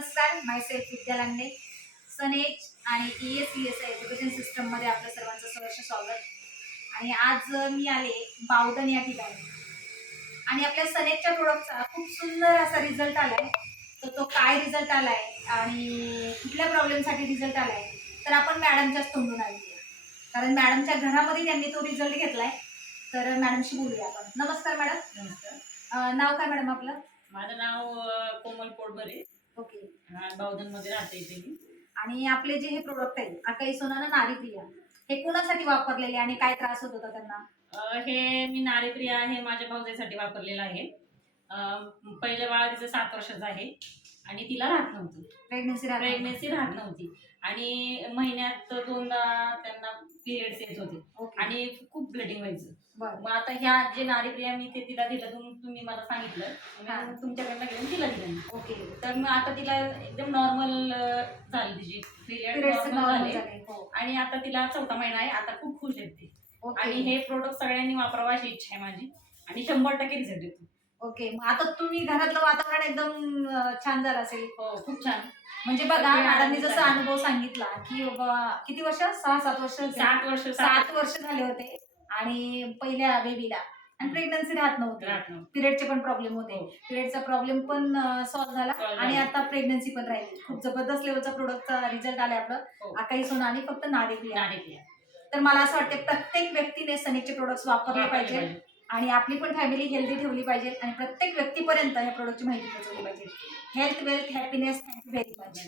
नमस्कार myself विद्या लांडे सनेज आणि E S E S education सिस्टममध्ये आपलं सर्वांचं सहर्ष स्वागत. आणि आज मी आले बावधन या ठिकाणी. आणि आपल्या सनेजच्या प्रोडक्टचा खूप सुंदर असा रिझल्ट आलाय. तर तो काय रिझल्ट आलाय आणि कुठल्या प्रॉब्लेमसाठी रिझल्ट आलाय तर आपण मॅडमच्याच तोंडून आली कारण मॅडमच्या घरामध्ये त्यांनी तो रिझल्ट घेतलाय. तर मॅडमशी बोलूया आपण. नमस्कार मॅडम नमस्कार. नाव काय मॅडम आपलं? माझं नाव कोमल पोटबरे ओके. बावधनमध्ये राहते इथे मी. आणि आपले जे हे प्रोडक्ट आहेत अकाई सोना नारी प्रिया हे कोणासाठी वापरलेले आणि काय त्रास होत होता त्यांना? अ, हे मी नारीप्रिया हे माझ्या भाऊजाईसाठी वापरलेलं आहे. अ, पहिलं बाळा तिचं सात वर्षाचं आहे आणि तिला राहत नव्हतं. प्रेग्नन्सी प्रेग्नेन्सी राहत नव्हती. आणि महिन्यात दोनदा त्यांना पिरियड्स येत होते. आणि खूप ब्लिडिंग व्हायचं. बरं. मग आता ह्या जे नारीप्रिया मी ते तिला दिलं तुम- तुम्ही मला सांगितलं. हा. मी तुमच्याकडनं घेऊन तिला दिलं मी. ओके. तर मग आता तिला एकदम नॉर्मल झाली तिची पिरियड पिरियड्स नॉर्मल नॉर्मल झाले. झाले. हो. आणि आता तिला चौथा महिना आहे आता खूप खुश आहेत ती. ओके. आणि हे प्रोडक्ट सगळ्यांनी वापरावं अशी इच्छा आहे माझी. आणि शंभर टक्के रिझल्ट येतो ओके. मग आता तुम्ही घरातलं वातावरण एकदम अं, छान झालं असेल. हो खूप छान. म्हणजे बघा सगळे मॅडमनी जसा. अनुभव सांगितला की बाबा किती वर्ष? सहा सात वर्ष होते. सात वर्ष सात वर्ष झाले होते. आणि पहिल्या बेबीला आणि प्रेग्नन्सी राहत नव्हती. पिरियडचे पण प्रॉब्लेम होते. हो. पिरियडचा प्रॉब्लेम पण सॉल्व्ह झाला. आणि. आता प्रेग्नन्सी पण राहिली. खूप जबरदस्त लेवलचा प्रोडक्टचा रिझल्ट आलाय आपलं. हो. अकाई सोना आणि फक्त नारी प्रिया नारीप्रिया. तर मला असं वाटतं प्रत्येक व्यक्तीने सनेजचे प्रोडक्ट्स वापरले पाहिजे. आणि आपली पण फॅमिली हेल्दी ठेवली पाहिजे आणि प्रत्येक व्यक्तीपर्यंत या प्रोडक्टची माहिती पोहोचवली पाहिजे health wealth happiness thank you very much